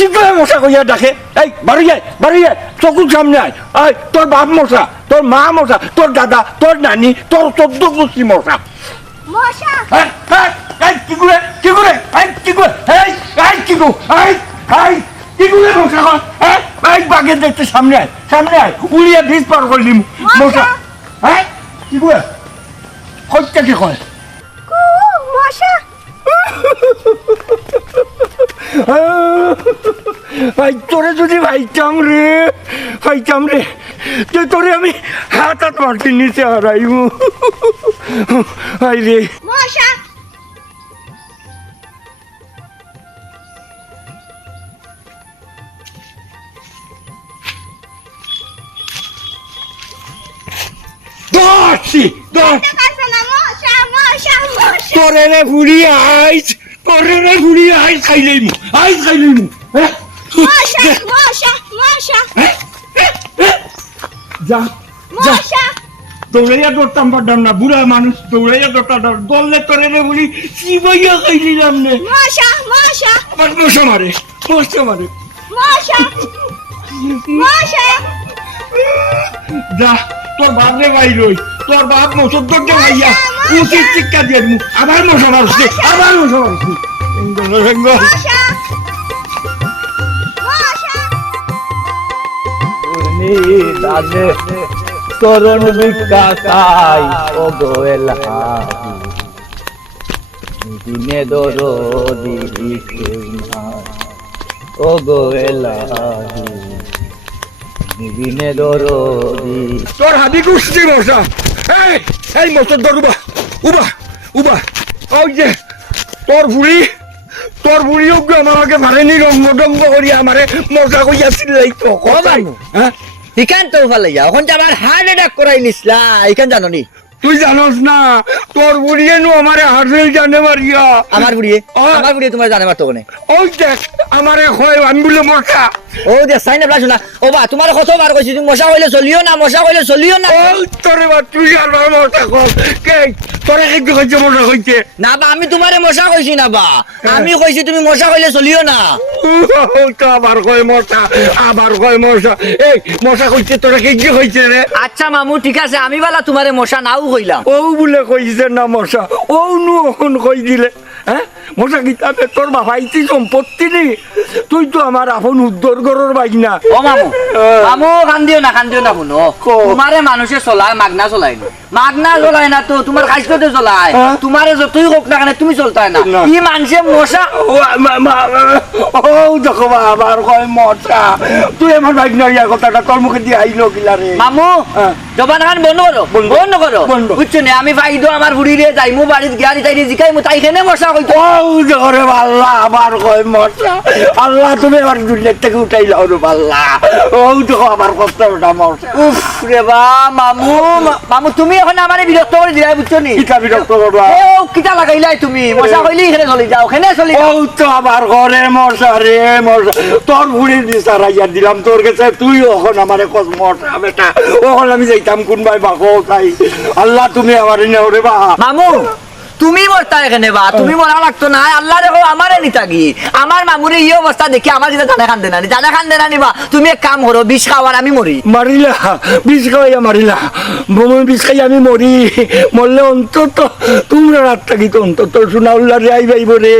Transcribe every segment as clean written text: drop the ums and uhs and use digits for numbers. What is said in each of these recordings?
কি করে মশা কইয়া ডাকে? এই বাড়ি যায় চকুর সামনে আয় তোর বাপ মশা, তোর মা মশা, তোর দাদা, তোর নানি, তোর 14 গোষ্ঠী মশা। মশা কি করে কি করে কি করে কি করে মশা কর? বাঘের দেখতে সামনে আয় উড়িয়ে বীজ পার করলি মশা। হ্যাঁ কি করে হত্যা কি কয়? মশা তোরে যদি ভাইতাম রে তোরে আমি হাত মাটির নিচে হারাইব। রে মশা তোরে রে ফুড়ি আইস খাইলেই যা দৌড়াইয়া দৌড়তাম পারতাম না, বুড়া মানুষ দৌড়াইয়া দৌড়তাম দৌড়লে তোরে রে ফুড়ি চিবাইয়া খাইলিলাম নে। আবার মশা মারে যা তোর বাপ রে ভাই রই, তোর বাপ মশার দরজা ভাইয়া উচিত শিক্ষা দিয়ে আবার মশা মারছে। তরুণ বিকাশাই ও গোয়েলা দিনে দরদি ও গোয়েলা দিনে দরদি। তোর হাবি কুস্তি মশা, এই মশার দর উবা ওই যে তোর বুড়ি আমাকে মারেনি রঙ্গ ডঙ্গ করি আমারে মশা কইয়াছিল তো কথাই। হ্যাঁ ইখান তো ভালো এখন যে আমার হার্ট অ্যাটাক করাই নিসলা ইখান জানো নি? তুই জানোস না তোর বুড়িয়ে নু আমারে হার্টেল জানে মারিয়া। আমার বুড়িয়ে তোমার জানে মারতো কোনে? ওই দেখ আমারে হয় আমি বলে মশা। ও দেখ সাইনা প্লাস না ও বা তোমার কতবার কইছি তুমি মশা কইলে চলিও না ওই তোরে বা তুই আর মশা কর কে তোরে কি কইছে মশা কইছে? না বা আমি তোমারে মশা কইছি না বা আমি কইছি তুমি মশা কইলে চলিও না। তো আবার কয় মশা এই মশা কইছে তোরে কি কইছে রে? আচ্ছা মামু ঠিক আছে আমি বালা তোমারে মশা নাও কইলাম। ও বলে কইছে না মশা ও নু এখন কই দিলে। হ্যাঁ মশা কিতাবে তোর বাবাইতি সম্পত্তি নেই, তুই তো আমার আপন উদ্ধার করার বাইনা। ও মামু কান্দিও না শুনো তোমারে মানুষে চলায় মাগনা চলায় না তো তোমার খাইতে চলায় তোমারে যতই হোক না কেন তুমি চলতাই না ই মানুষে মশা। ও দেখো আবার কয় মশা, তুই আমার বাইনা ইয়া কথাটা তোর মুখে দিয়ে আইলো কিলা রে? মামু জবান খান বন্ধ করো বুঝছো না? আমি ফাইদো আমার বুড়ি রে যাইমু বাড়িতে গিয়ারি তাই জিকাই মু তাইখানে মশা কইতো। ও দেখো আল্লাহ আবার কয় মশা, আল্লাহ তুমি আমার দুনিয়া থেকে উঠাই লাও রে আল্লাহ। ও দেখো আমার কষ্টটা মশা। উফ রে বা মামু তুমি এখন আমারে বিরক্ত করে দিলাই বুঝছো নি? কিটা বিরক্ত করবা? ও কিটা লাগাইলাই তুমি মশা কইলি এখানে চলে যাও ও তো আমার ঘরে মশা রে মশা, তোর বুড়ির বিচার আইয়া দিলাম তোর কাছে, তুই এখন আমারে কস মশা বেটা, ওখন আমি যাইতাম কোন ভাই বাকো খাই। আল্লাহ তুমি আমার নেও রে বা। মামু তুমি মরতা এখানে বা তুমি মরা লাগতো না, আল্লাহ রেখো আমারে নিতা কি আমার মামুরে এই অবস্থা দেখি আমার যেটা জানা খান দেনা নিবা। তুমি এক কাম করো বিষ খাওয়ার আমি মরি। মারিলা বিষ খাওয়াইয়া মারিলা ভ্রমণ বিষ খাই আমি মরি, মরলে অন্তত তোমরা রাত থাকি তো অন্তত সোনাউল্লাহ রে আইবাইব রে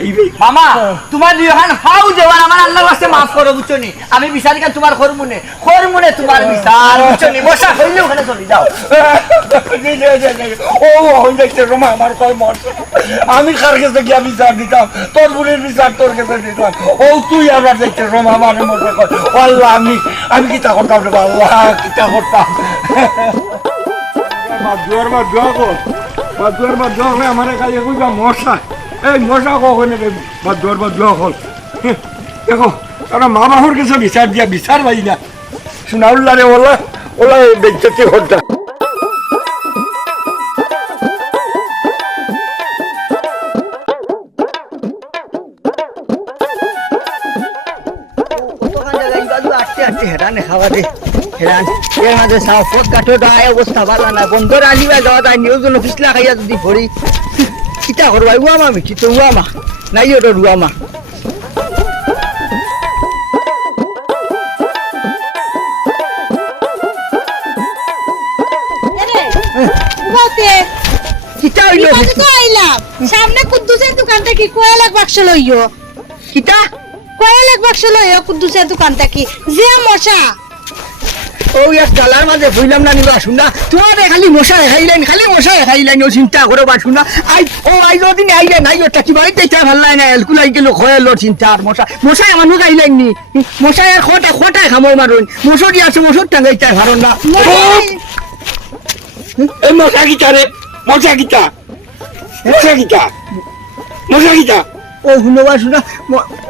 আইবাই। মামা তোমার দুই হান ফাউ দেওয়ার আমার আল্লাহর কাছে মাফ করো বুঝছো নি? আমি বিচারি কাল তোমার খরমুনে তোমার বিচার বুঝছো নি? মশা হইলে ওখানে চলে যাও। ও হন দেখতে রোমা আমার কয় মশা, আমি কার কাছে গিয়া বিচার দিতাম? তোর বুড়ির বিচার তোর কাছে দিতাম। ও তুই আবার দেখতে রোমা আমার মশা কয় আল্লাহ আমি কিতা করতাম রে আল্লাহ কিতা করতাম। আমার কাছে কইবা মশা, এই মশা কখনে বাদুয়ার হল দেখো তারা মা বাবার কাছে বিচার দিয়া বিচার পাই না। সোনাউল্লাহ রে ওলা বেজ্জতি হত্যা। অবস্থা ভালো না বন্ধ রাজিবা যাওয়া যায় নিউজ পিছলা খাইয়া যদি ভরি কিতা করবা উয়ামা মিঠি তো উয়ামা নাই ওটা রুয়ামা ওতে কিতা হইল বিপদে তো আইলাম সামনে কুদ্দুসের দোকানটা কি কয়েল এক বাক্স লইও কিতা কয়েল এক বাক্স লইও কুদ্দুসের দোকানটা কি যে মশা ও এক গালার মাঝে ভুইলাম না নিবা শুনা তোমারে খালি মশা খাইলেন ও চিন্তা করে বা শুনা আই ও আই যদি আইলেন আই ওটা কি বাড়িতে চাই ভাল লাগে না এলকুলাই গেল খয়েলোর চিন্তা আর মশা মানুষ আইলেন নি মশা আর খোটা খামর মারুন মশরি আছে মশর টাঙ্গাইতে ভারন না এই মশা কিটা রে মশা কিটা ও শুনবা শুনা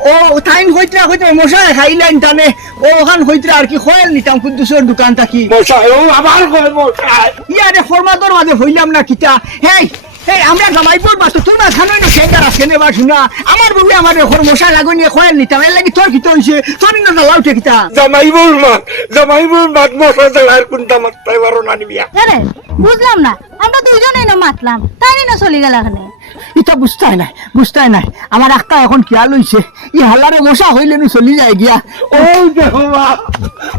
ও টাইম হইতে মশা খাইলেন টানে ও ওখান হইতে আর কি খয়েল নিতাম কুদ্দুসের দোকান থাকি মশা ও আবার খয়েল মশা ইয়ারে ফরমাদর মাঝে হইলাম না কিটা হেই এই আমরা জামাইপুর মাছ তোমরা খানোই না সেন্টার আছে নেবা শুনা আমার বউ আমার ঘর মশা লাগুনি খয়েল নিতাম এর লাগি তোর কিতা হইছে তোর না লাউটে কিতা জামাইপুর মাছ মশা জ্বালার কোনটা মাছ তাই বারো না নিবিয়া আরে বুঝলাম না আমরা দুইজনেই না মাতলাম তাই না চলে গেল এখানে এটা বুঝতাই নাই আমার আক্কা এখন খেয়াল হইছে ই হালারে মশা হইলে নি চলি যায় গিয়া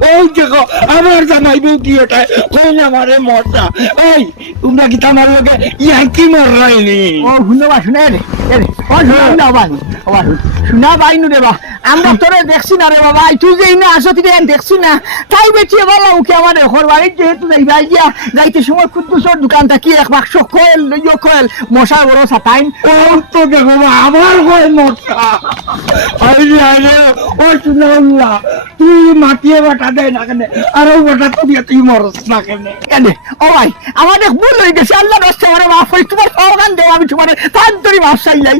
ওই দেখো আমার জামাই বউ কি ওটা কইল আমারে মশা এই তোমরা কি তোমার লগে ইয়া কি মরাইনি ও শুনবা শুনে রে ও শুনবা বাবা শুনা বাইনু রে বা আমরা তোরে দেখছি না রে বাবা তুই যে না আসো তুই দেখছি না তাই বেটিয়ে বলা ওকে আমার ঘর বাড়ি যেহেতু যাই গিয়া যাইতে সময় কুদ্দুসের দোকানটা কি এক বাক্স কয়েল লইও কয়েল মশা বড় সাতাইন ও তো দেখো আমার কয়েল মশা আরে ও শুনলা তুই মাটিয়ে বাটা দেয় না কেন আর ও বাটা তুই মরস না কেন ও ভাই আমাদের ভুল হয়ে গেছে আল্লাহ রাস্তা আমার মাফ করে তোমার সরকার দেয় আমি তোমার তাড়াতাড়ি মাফ চাইলাই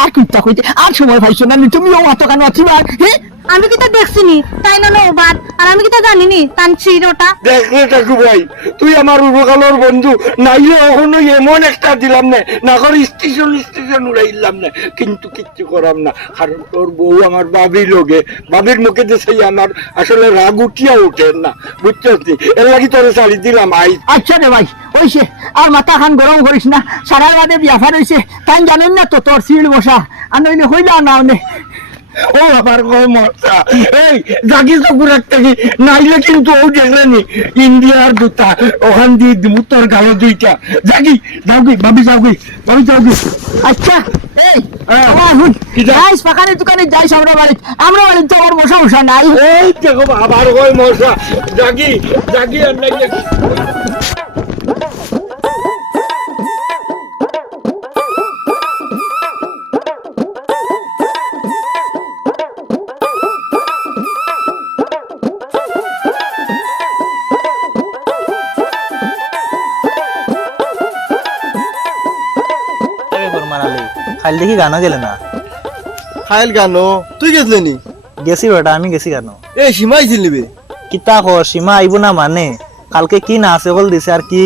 আর কিতা কইতে আর সময় পাইছো না তুমিও অত কেন আছি হ্যাঁ আমি কি তা দেখছিনি তাই না বাদ আর আমি কি তা জানিনি তান চিরটা দেখলে টাকু ভাই তুই আমার উপকালের বন্ধু নাইলে কখনো এমন একটা দিলাম না করে স্টেশন উড়াইলাম না কিন্তু কিচ্ছু করাম না কারণ তোর বউ আমার বাবির মুখে দেশাই আমার আসলে রাগ উঠিয়া ওঠেন না বুঝছিস এর লাগি তোরে শাড়ি দিলাম আই আচ্ছা রে ভাই ওইসে আর মাথা খান গরম করিস না সারা বাদে বিয়াফার হয়েছে তাই জানেন না তো তোর সিঁড় বসা আর নইলে হইলা না ও আমার মশা এই জাগিস তো পুরাক থেকে নাইলে কিন্তু ও দেখলেনি ইন্ডিয়ার দুটা ওখান দিয়ে মুতর গালো দুইটা যাগি ভাবি যাওগি আচ্ছা এই যাইস পাকানের দোকানে যাইস আমরা বাড়িতে তো আমার মশা নাই এই দেখো আবার ওই মশা জাগি আর নাই খাইল দেখি গানও গেলে না খাইল গানো তুই গেছলি নি গেছি বেটা আমি গেছি গানো এ সীমা আইছিল নিবে কিতা কর সীমা আইব না মানে কালকে কি নাচ হল দিছে আর কি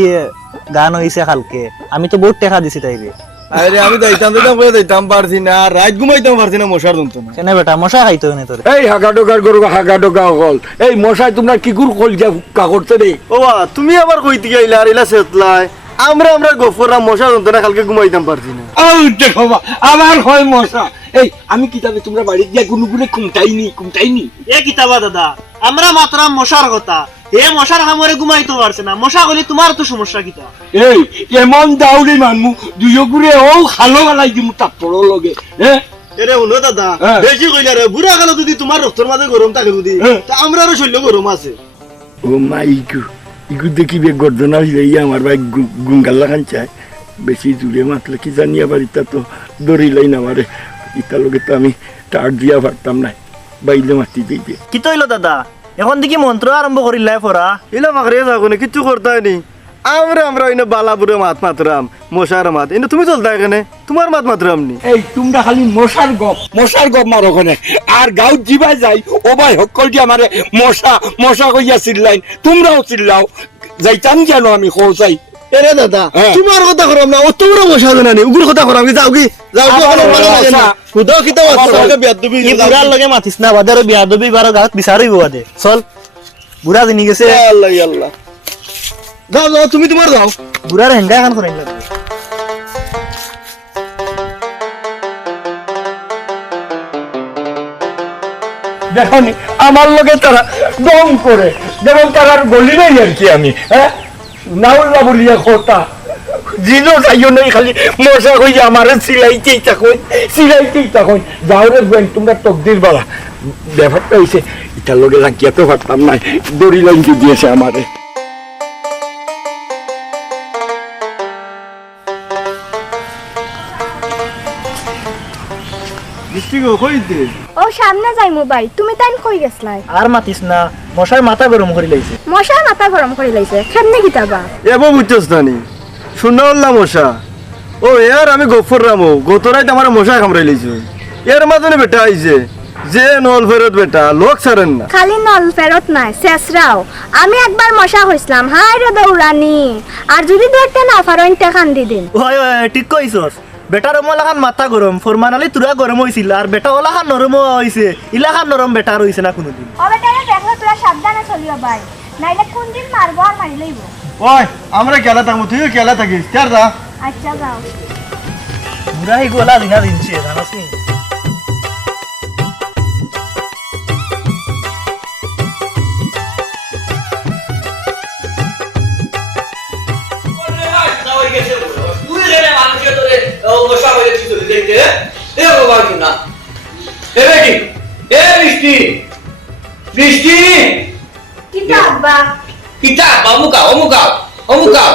গান হইছে কালকে আমি তো বহুত টাকা দিছি তাইরে আরে আমি যাইতাম পারছি না রাত ঘুমাইতাম পারছি না মশার যন্ত্রণা কেন বেটা মশা খাইতো না তোরে এই হাগাডোগার গরু হাগাডোগা হল এই মশাই তোমরা কি গুর কল যা হুক্কা করতে রে ও বা তুমি আবার কইতে গেলা আর ইলা সেতলাই আমরা গফররা মশা যন্ত্রণা কালকে ঘুমাইতাম পারছি না ও দেখো আমার হয় মশা এই আমি কিতাবে তোমরা বাড়ি গিয়া গুনুগুনে কুমটাইনি এ কিতাবা দাদা আমরা মাত্রা মশার কথা এ মশার হামরে ঘুমাইতে পারছে না মশা হলে তোমার তো সমস্যা কিতা এই এমন দাউরি মানমু দুইও গুরে ও খালো গালাই দিমু তাপড় লগে হ্যাঁ এরে হলো দাদা বেশি কইলা রে বুড়া গেল যদি তোমার রক্তের মাঝে গরম থাকে যদি তা আমরারও শরীরে গরম আছে ও মাই ইগু দেখিবে গর্দনা হইয়া আমার ভাই গুঙ্গাল্লা খান চায় বেশি জুড়ে মাতলে কি জানি আবার ইটা তো দড়িলাই না আমারে ইটার লগে তো আমি টার দিয়া পারতাম না বাইলে মাতি দিই কি তো হইলো দাদা এখন দেখি মন্ত্র আরম্ভ করিলাই পড়া ইলা মাগরে যাগো না কিচ্ছু করতাই নি আমরা ইনো বালা বুড়ে মাতরাম মশার মাত ইনো তুমি চলতা এখানে তোমার মাতরাম নি এই তোমরা খালি মশার গপ মারো ওখানে আর গাঁও জিবাই যাই ও ভাই হকল দিয়ে আমারে মশা কইয়া চিল্লাইন তোমরাও চিল্লাও যাইতাম জানো আমি খোঁজাই এরে দাদা তোমার কথা করম না ও তোমরা মশা জানা নি উগুর কথা করম যাও কি ওখানে ভালো লাগে না খুদাও কিতা আছে বিয়াদবি ই বুড়ার লগে মাতিস না বাদে আর বিয়াদবি বারো গাত বিচারই বাদে চল বুড়া দিনি গেছে আল্লাহ যাও তুমি তোমার যাও বুড়ার হেঙ্গা এখন করাইন লাগে দেখো আমার লগে তারা দম করে যেমন তারা গলি নাই আর কি আমি হ্যাঁ নাউল্লা বলিয়া কথা জিনো যাইও নাই খালি মশা কই আমারে সিলাইতেই থাকুন যাও রে বেন তোমরা তকদির বালা ব্যাপারটা হইছে এটার লগে রাখিয়া তো পারতাম না দড়ি লাইন দিয়েছে আমারে মিষ্টি গো কইতে ও সামনে যাই মোবাইল তুমি তাইন কই গেছলাই আর মাতিস না মশার মাথা গরম করে লাইছে মশা মাথা গরম করে লাইছে কেমনে কিতাবা এব বুঝছস নানি শুনে বললাম মশা ও ইয়ার আমি গফর রামো গতরাইতে আমার মশা কামড়াই লইছো এর মাঝে বেটা আইছে যে নল ফেরত বেটা লোক ছাড়েন না খালি নল ফেরত নাই শেষরাও আমি একবার মশা হইছিলাম হাই রে দৌড়ানি আর যদি ধরতে না পারেন টাকান দি দিন ওই ঠিক কইছস বেটার ওলাখান মাথা গরম ফরমান আলী তুরা গরম হইছিল আর বেটা ওলাখান নরম হইছে ইলাখান নরম বেটার হইছে না কোনোদিন ও বেটারে দেখলে তোরা সাবধানে চলিও ভাই নাইলে কোন দিন মারবো আর মারি লইব ওই আমরা খেলা থাকবো তুইও খেলা থাকিস কার দা আচ্ছা যাও বুড়াই গোলা দিনা দিনছে জানাস নি কিতা আব্বা কিতা অমুকাও অমুকাও অমুকাও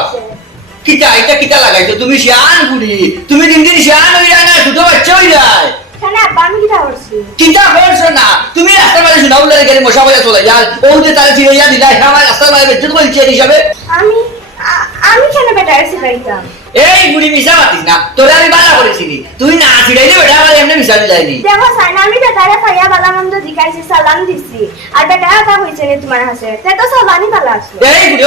কিতা এটা কিতা লাগাইছো তুমি শিয়ান বুড়ি তুমি দিন দিন শিয়ান হয়ে যায় না ছোট বাচ্চা হয়ে যায় কেন আব্বা আমি কিতা করছি কিতা করছো না তুমি রাস্তার মাঝে শোনা বলে গেলে মশা বলে চলে যান ও যে তারা ছিল ইয়া দিলা আমার রাস্তার মাঝে বেঁচে বলছে হিসাবে আমি আমি কেন বেটারে শিখাইতাম এই বুড়ি মিশা মাতিস না তোরে আমি বাধা করেছিনি তুই না ছিড়াইলে বেটা আমার এমনি মিশা দিলাইনি দেখো সাইনা আমি বেটারে পাইয়া বালা মন্দ জিকাইছি সালাম দিছি আর বেটারা তা হইছে নি তোমার হাসে তে তো সালানি বালা আছে এই বুড়ি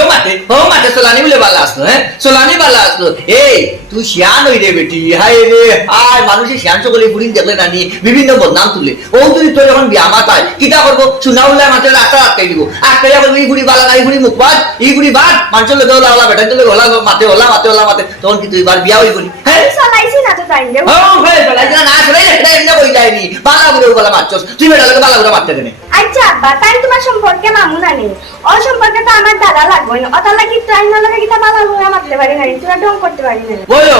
ও মাতে সোলানি বলে বালা আসলো হ্যাঁ সোলানি বালা আসলো এই তুই শিয়ান হই রে বেটি হাই রে হাই মানুষের শিয়ান সকলে বুড়ি দেখলে নানি বিভিন্ন বদনাম তুলে ও তুই তোর যখন বিয়া মাতায় কিতা করবো শোনা উল্লা মাত্র রাস্তা আটকাই দিব আটকাইয়া বলবো এই বুড়ি বালা না এই বুড়ি মুখ বাদ এই বুড়ি বাদ মানুষের লোকে ওলা ওলা বেটা তোলে ওলা মাতে ওলা মাতে ওলা মাতে তখন কি তুই বার বিয়া হই বলি হ্যাঁ আমি চলাইছি না তো তাই রে ও ভাই চলাই না চলাই এটা এমনি কই যায়নি বালা বুড়ি বালা মারছস তুই বেটা লোকে বালা বুড়া মারতে দেনে আচ্ছা আব্বা তাই তোমার সম্পর্কে মামু নানি ও সম্পর্কে তো আমার দাদা লাগবে না অত লাগি তাই না লাগে কিতা বালা বুড়া মারতে পারি না তোরা ডং করতে পারি না বলো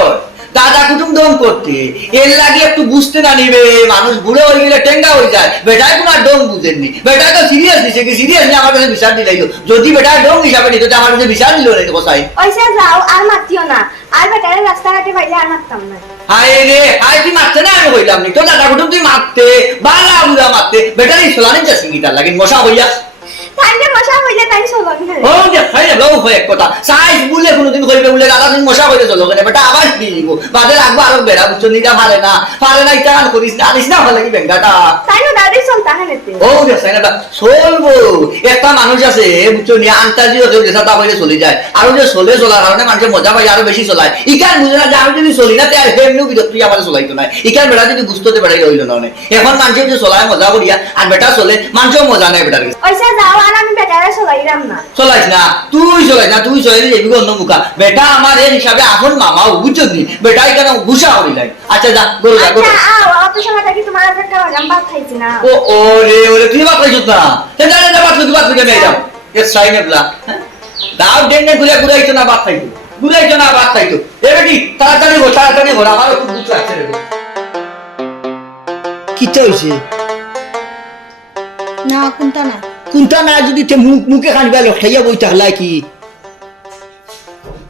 দাদা কুটুম দম করতে এর লাগে একটু বুঝতে না নিবে মানুষ বুড়ো হয়ে গেলে টেঙ্গা হয়ে যায় বেটায় কোনো আর ডং বুঝেননি বেটায় তো সিরিয়াস নিছে কি সিরিয়াস নিয়ে আমার কাছে বিচার দিলাইলো যদি বেটায় ডং হিসাবে নিত তো আমার কাছে বিচার দিল রে কোসাই ওইসা যাও আর মাতিও না আর বেটারে রাস্তাঘাটে পাইলে আর মারতাম না হায় রে হায় তুই মারতে না আমি হইলাম নি তো দাদা কুটুম তুই মারতে বালা বুড়া মারতে বেটারে সোলানি যাচ্ছি কি তার লাগে মশা হইয়া তাই যে মশা হইলে তাই চলন না ও যে খাই না লও হয় কথা সাইজ বলে কোনদিন কইবে বলে দাদা তুমি মশা কইতে চলো কেন বেটা আবার দিব বাদে লাগবা আর বেড়া বুঝছো নিটা পারে না ইতান করিস না আনিস না ভালো লাগি বেঙ্গাটা তাই না দাদি চলতা হ্যাঁ নেতে ও দেখছেন না চলবো একটা মানুষ আছে বুঝছো নি আন্তাজি হতে যেটা তা বলে চলে যায় আর যে চলে চলার কারণে মানুষের মজা পায় আরো বেশি চলায় ইকান বুঝে না যে আমি যদি চলি না তাই হেমনু বিরত তুই আমার চলাইতো না ইকান বেটা যদি বুঝতে পারে হইল না এখন মানুষের যে চলায় মজা করিয়া আর বেটা চলে মানুষের মজা নাই বেটার ওইসা যাও আর আমি বেটারে চলাইরাম না চলাইস না তুই চলাই যাবি অন্য মুখা বেটা আমার এর হিসাবে এখন মামা বুঝছো নি বেটা এখানে ঘুষা হয়ে যায় আচ্ছা যা গরু যা গরু আচ্ছা আও অত সময় থাকি তোমার একটা বাদাম ভাত খাইছি না ও ওরে তুই বাত খাইছ না কেন জানে বাত তুই বাত করে নিয়ে যাও এ সাইনে বলা দাও ডেন্ডে ঘুরাইছো না বাত খাইতো ঘুরাইছো না বাত খাইতো এ বেটি তাড়াতাড়ি ঘর আমারও খুব ভুক লাগছে রে কিটা হইছে না কোনটা না কোনটা না যদি তে মুখে খানিবা লখাইয়া বই থাকলা কি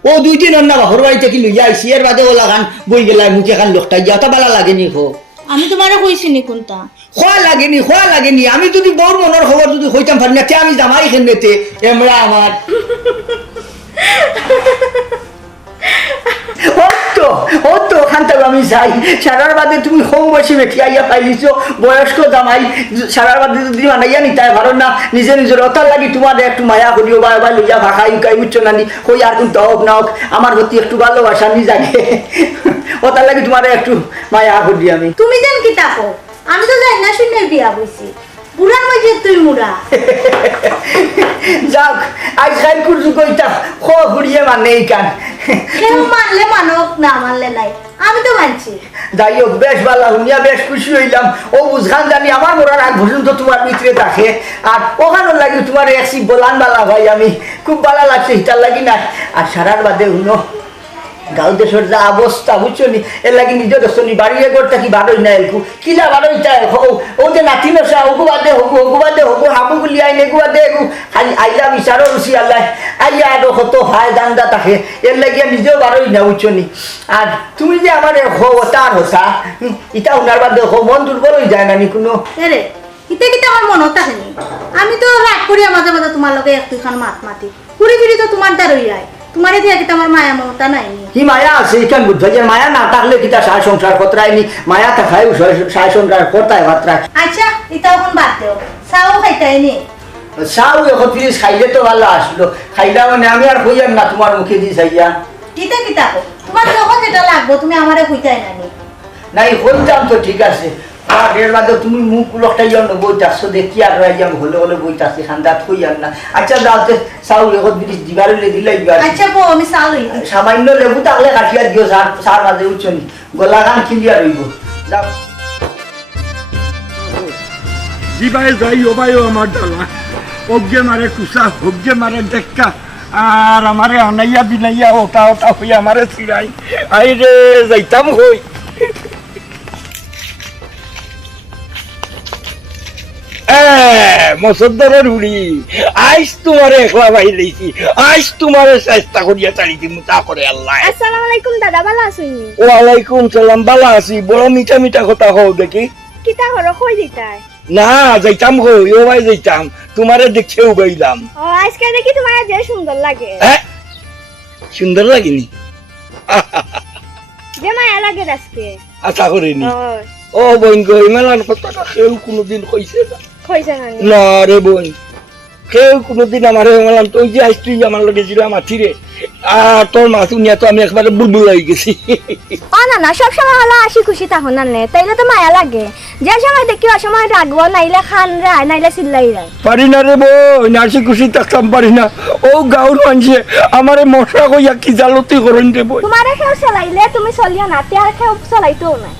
ও দুই দিন না বাহর বাড়িতে কি লইয়া আইছি এর বাদে ওলা খান বই গেলা মুখে খান লখটাই যা তা বালা লাগেনি খো আমি তোমারে কইছি নি কোনটা খোয়া লাগেনি আমি যদি বউর মনের খবর যদি হইতাম পারি না তে আমি জামাই খেনেতে এমরা আমার তো খানতে আমি যাই সারার বাদে তুমি হোম বসে মেঠিয়াইয়া পাইলিছো বয়স্ক জামাই সারার বাদে যদি মানাইয়া নিতাই ভালো না নিজে নিজের ওটার লাগি তোমার একটু মায়া করিও বা এবার লইয়া ভাষা ইউকাই উচ্চ নানি কই আর কিন্তু হোক না হোক আমার প্রতি একটু ভালোবাসা নি জাগে ওটার লাগি তোমার একটু মায়া করি আমি তুমি যেন কি তাকো আমি তো যাই না শুনে বিয়া বইছি বুড়ার মধ্যে তুই মুড়া যাক আজকাল কুরজু কইতা খো ঘুরিয়ে মানে এই কান কেউ মানলে মানক না মানলে নাই আমি তো মানছি যাই হোক বেশ ভালো শুনিয়া বেশ খুশি হইলাম ও বুঝখান জানি আমার মরার আগ পর্যন্ত তোমার ভিতরে থাকে আর ওখানে লাগি তোমার একসি বলান বালা ভাই আমি খুব ভালো লাগছে হিটার লাগি না আর সারার বাদে শুনো গাঁও দেশের যা অবস্থা বুঝছো নি এর লাগি নিজে দেখছো নি বাড়িয়ে করতে কি বারোই না এলকু কিলা বারোই চাই ও যে নাতি নসা হকু বাদে হকু হাবু গুলি আইন এগু বাদে এগু খালি আইলা বিচারো রুচি আল্লাহ আইয়া আরো কত ভাই দান্দা থাকে এর লাগিয়া নিজেও বারোই না বুঝছো নি আর তুমি যে আমার তার হসা ইটা উনার বাদে মন দুর্বল হয়ে যায় না নি কোনো এরে কিতে কিতে আমার মনত থাকেনি আমি তো রাগ করিয়া মাঝে মাঝে তোমার লগে এক দুইখান মাত মাতি ঘুরি ফিরি তো তোমার দ্বারই আয় তোমারে দিয়া কিতা আমার মায়া মমতা নাই নি কি মায়া আছে এখান বুঝছো যে মায়া না থাকলে কিতা সায় সংসার কতরাই নি মায়া থাকায় সায় সংসার করতায় বাত্রায় আচ্ছা এটা এখন বাদ দেও চাও খাইতাই নি চাও এখন প্লিজ খাইলে তো ভালো আসলো খাইলা মানে আমি আর কইয়াম না তোমার মুখে দিয়ে চাইয়া কিতা কিতা কো তোমার যখন যেটা লাগবো তুমি আমারে কইতাই না নি নাই হইতাম তো ঠিক আছে আর এর বাদে তুমি মুখ লোকটা ইয়া বইতাছো দেখি আর রাইয়াম হলে হলে বইতাছি খান্দাত কইয়াম না আচ্ছা যাওতে চাও এখন প্লিজ দিবারে দিলাই আচ্ছা বো আমি চাও লই সামান্য লেবু থাকলে কাটিয়া দিও সার মাঝে উঠছনি গলা গান ক্লিয়ার হইব যাও দিবাই যাই ও ভাই আমার ডালা অজ্ঞে মারে কুসা অজ্ঞে মারে দেখা আর আমারে আনাইয়া বিনাইয়া ওটা ওটা হইয়া আমারে চিরাই আই রে যাইতাম হই মসদ্দরের উড়ি আইস তোমারে একলা ভাই লইছি আইস তোমারে চেষ্টা করিয়া চালি দিমু তা করে আল্লাহ আসসালামু আলাইকুম দাদা ভালো আছেন ওয়ালাইকুম সালাম বালা আছি বড় মিঠা মিঠা কথা হও দেখি কিতা হরো কই দিতাই না যাইতাম হই ও ভাই যাইতাম তোমারে দেখেও বইলাম ও আজকে দেখি তোমার যে সুন্দর লাগে সুন্দর লাগেনি যে মায়া লাগে আজকে আশা করিনি ও ও বোন গো মেলার কথাটা কেউ কোনোদিন কইছে না কইছে না না রে বোন কেউ কোনোদিন আমার মেলাম তুই যে আইস তুই আমার লগে ছিল মাথিরে আর তোর মাথু নিয়ে তো আমি একবারে বুলবুল হয়ে গেছি ও না না সব সময় হলো হাসি খুশি থাকো না নে তাইলে তো মায়া লাগে যে সময় দেখি ও সময় রাগবো নাইলে খান রায় নাইলে চিল্লাই রায় পারি না রে বোন হাসি খুশি থাকতাম পারি না ও গাঁর মানুষে আমারে মশা কইয়া কি জালতি করেন রে বোন তোমারে কেউ চলাইলে তুমি চলিও না তে আর কেউ চলাইতেও না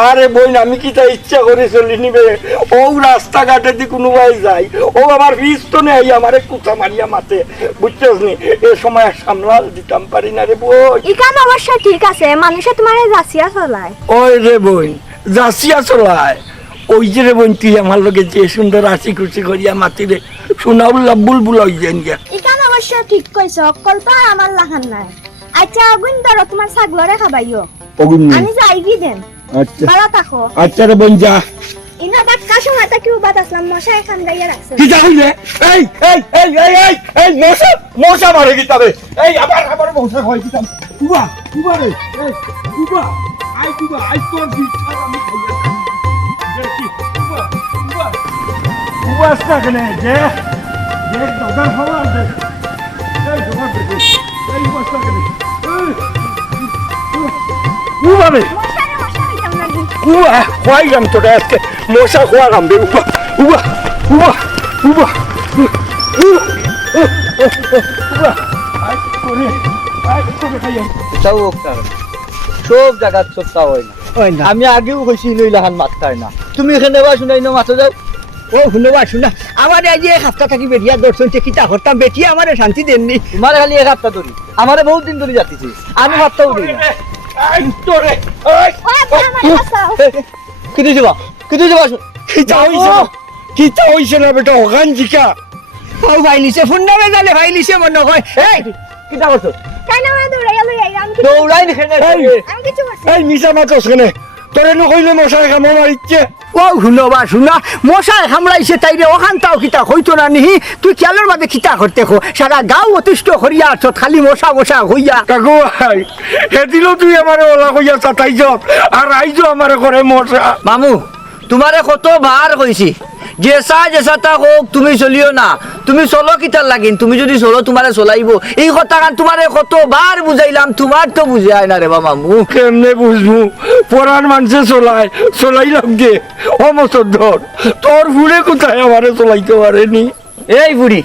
আরে বোন আমি কি তা ইচ্ছা করে চলি নিবে ও রাস্তাঘাটে দি কোনো ভাই যায় ও আমার রিস তো নেই আমারে কুচা মারিয়া মাতে বুঝছস নি এ সময় সামলাল দিতাম পারি না রে বোন ইকান অবশ্য ঠিক আছে মানুষে তোমারে যাচিয়া চলায় ওই রে বোন যাচিয়া চলায় ওই যে রে বোন তুই আমার লগে যে সুন্দর হাসি খুশি করিয়া মাতি রে শোনা উল্লাহ বুলবুল হয়ে যান গিয়া ইকান অবশ্য ঠিক কইছ কল্প আর আমার লাখান নাই আচ্ছা আগুন ধরো তোমার ছাগলরে খাবাইও আমি যাই কি দেন আচ্ছা ভালো থাকো আচ্ছা রে বোন যা ইনা বাক্কা সময় তা কিউ বাত আসলাম মশা এখান দাইয়া রাখছে কি যাইলে এই এই এই এই এই এই মশা মশা মারে গিতাবে এই আবার মশা হয় গিতাম উবা রে এই উবা আই তোর বিছার আমি খাইয়া দেখি উবা কেনে যে দাদা হওয়া দে এই জমা দে এই উবা কেনে উবা রে মশা হইতাম নাকি উবা খোয়াইলাম তোরা আজকে মশা খোয়ালাম রে উবা সব জায়গা চর্চা হয় না আমি আগেও কইছি নইলাহান মাত্রায় না তুমি এখানে বা শুনাই না মাথা যাও ও শুনবা শুনা আমার এই যে এক হাফতা থাকি বেরিয়া দর্শন কিতা করতাম বেটিয়া আমার শান্তি দেননি তোমার খালি এক হাপ্তাহ ধরি আমারে বহুত দিন ধরে যাচ্ছি আমি হাপ্তাও দিই না কিছু যাবা কিতা হইছে না বেটা ওখান জিকা ও ভাই নিছে ফোন নামে জানে ভাই নিছে মনে হয় এই কিতা করছো তাই না মানে দৌড়াইয়া লই আই আমি কিছু দৌড়াই নিখেনে আমি কিছু করছি এই মিশা মাতস কেনে তোরে নকইলে মশাই কামড় মারিচ্ছে ও শুনবা শুনা মশায় কামড়াইছে তাইরে ওখান তাও কিতা হইতো না নিহি তুই খেয়ালের বাদে কিতা করতে খো সারা গাঁও অতিষ্ঠ করিয়া আছ খালি মশা হইয়া কাকু ভাই এদিনও তুই আমারে ওলা কইয়া চাতাইছ আর আইজো আমারে করে মশা মামু তোমারে কতবার কইছি জেসা তা হোক তুমি চলিও না তুমি চলো কিতার লাগিন তুমি যদি চলো তোমারে চলাইব এই কথা তোমারে কতবার বুঝাইলাম তোমার তো বুঝাই না রে বা মামু কেমনে বুঝবো পরার মানুষে চলাইলাম গে অমসর তোর ফুলে কোথায় আমারে চলাইতে পারেনি এই বুড়ি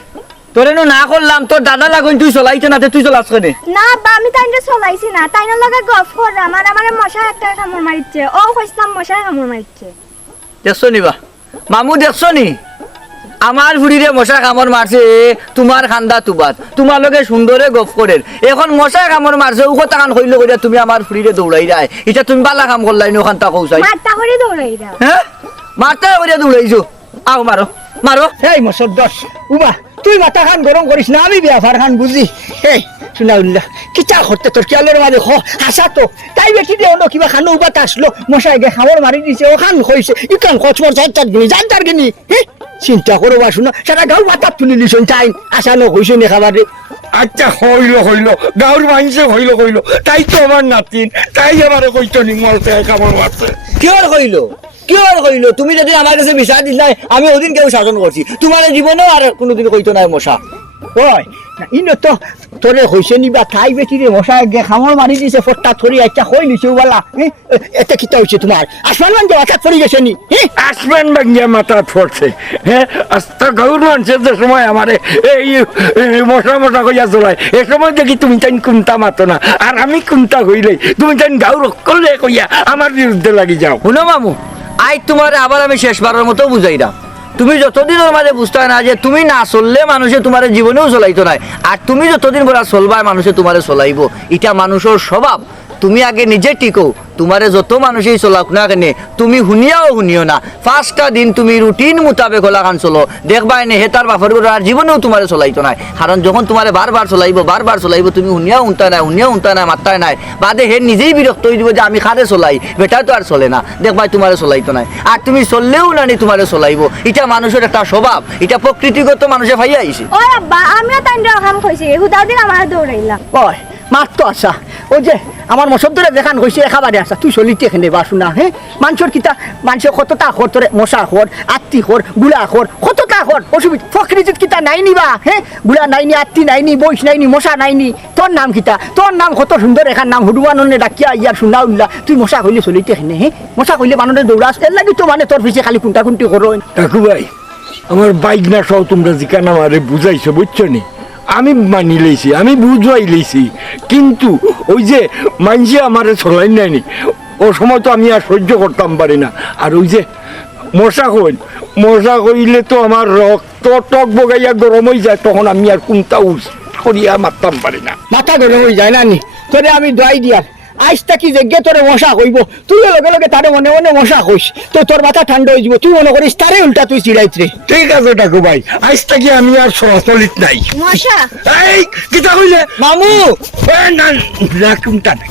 তোরে না করলাম তোর দাদা লাগুন তুই চলাইতে না তুই চলাস কেনে না বা আমি তাইলে চলাইছি না তাইনা লগে গফ করলাম আর আমারে মশা একটা কামড় মারিচ্ছে ও কইছিলাম মশা কামড় মারিচ্ছে দেখছো নি বা মামু দেখছো নি আমার ফুড়িরে মশা কামড় মারছে তোমার খান্দা তুবাত তোমার লগে সুন্দরে গপ করেন এখন মশা কামড় মারছে ও কথা কান হইল কইরা তুমি আমার ফুড়িরে দৌড়াই রায় এটা তুমি বালা কাম করলাই ওখান তা কৌসাই মারতা করে দৌড়াই দাও হ্যাঁ মারতে কইরা দৌড়াইছো আও মারো মারো এই মসদ্দস উবা তুই মাথা খান গরম করিস না আমি বিয়াফার খান বুঝি এই শুনাউল্লাহ কিতা করতে তোর কেয়ালের মাঝে হাসা তো তাই বেটি দে অন্য কিবা খানো উবা আসলো মশাই গে খাবার মারি দিছে ওখান হইছে ইকান কচমর চার গিনি জানতার গিনি চিন্তা করো বা শুনো সারা গাঁও মাথা তুলি লিছন তাই আশা ন হইছে নে খাবারে আচ্ছা হইল গাঁর মানুষে হইল তাই তো আমার নাতিন তাই এবারে কইতো নি মরতে কামড় মারছে কিয়র কইল তুমি যদি আমার কাছে বিচার দিলাই আমি ওদিন কেউ শাসন করছি তোমার জীবনেও আর কোনোদিন কইতো না মশা ওই না ইনো তো তোরে হইছে নিবা তাই বেটি রে মশাই গে খাবার মারি দিছে ফট্টা থরি আচ্ছা কই লিছে বালা এতে কিতা হইছে তোমার আসমান মান দেওয়া পড়ে গেছে নি আসবেন ভাঙ্গিয়া মাথা পড়ছে হ্যাঁ আস্তা গাঁর মানুষের যে সময় আমারে এই মশা কইয়া চলাই এ সময় দেখি তুমি তাই কুন্তা মাতো না আর আমি কুন্তা হইলে তুমি তাই গাঁর করলে কইয়া আমার বিরুদ্ধে লাগি যাও শুনো মামু আজ তোমার আবার আমি শেষবারের মতো বুঝাইলাম তুমি যতদিন ওর মাঝে বুঝতে না যে তুমি না চললে মানুষে তোমার জীবনেও চলাইতো নাই আর তুমি যতদিন বলা চলবা মানুষে তোমারে চলাইব এটা মানুষের স্বভাব তুমি আগে নিজে টিকো তোমারে যত মানুষই চলাক না কেন তুমি শুনিও না 5টা দিন তুমি রুটিন মোতাবেক হলাখান চলো দেখবা এনে হেতার বাপর আর জীবনেও তোমারে চলাইতো নাই কারণ যখন তোমারে বারবার চলাইব তুমি শুনিয়াও উনতা নাই মাত্তায় নাই বাদে হে নিজেই বিরক্ত হয়ে দিব যে আমি খারে চলাই বেটা তো আর চলে না দেখবা তোমারে চলাইতো নাই আর তুমি চললেও নানি তোমারে চলাইব এটা মানুষের একটা স্বভাব এটা প্রকৃতিগত মানুষে ভাই আইছে ও আব্বা আমিও তাই রকম কইছি হুদাও দিন আমার দৌড়াইলাম ওই মার তো আসা ও যে আমার মশব্দরে দেখান হয়েছে একেবারে আসা তুই চলিতে এখানে বাসু না হ্যাঁ মানুষের কিতা মানুষের কতটা খর তোরে মশা খর আত্মি খর গুলা খর কতটা খর অসুবিধা ফকরিজিত কিতা নাই নিবা হ্যাঁ গুলা নাইনি আত্মি নাইনি বইস নাইনি মশা নাইনি তোর নাম কিতা তোর নাম কত সুন্দর এখান নাম হুডুয়াননে ডাকিয়া ইয়ার শুনা উল্লা তুই মশা কইলে চলিতে এখানে হ্যাঁ মশা কইলে মানুষের দৌড়াস এর লাগি তো মানে তোর পিছিয়ে খালি কুন্টা কুন্টি করো কাকু ভাই আমার বাইক না সহ তোমরা জিকান আমারে বুঝাইছো বুঝছো নি আমি মানি লইছি আমি বুঝাই লইছি কিন্তু ওই যে মানছি আমারে চলাই নাইনি ও সময় তো আমি আর সহ্য করতাম পারি না আর ওই যে মশা কইলে তো আমার রক্ত টক বগাইয়া গরম হয়ে যায় তখন আমি আর কোনটা করিয়া মারতাম পারি না মাথা গরম হয়ে যায় না নি তোরে আমি দোয়াই দিয়ার আজ তাকি যেগে তোরে মশা কইব তুই লগে লগে তারে মনে মনে মশা কইস তো তোর মাথা ঠান্ডা হয়ে যাব তুই মনে করিস তারে উল্টা তুই চিড়াইছ রে ঠিক আছে কাকু ভাই আজ থেকে আমি আর চলিত নাই মশা এই কিতা কইলে মামু না কোনটা নাই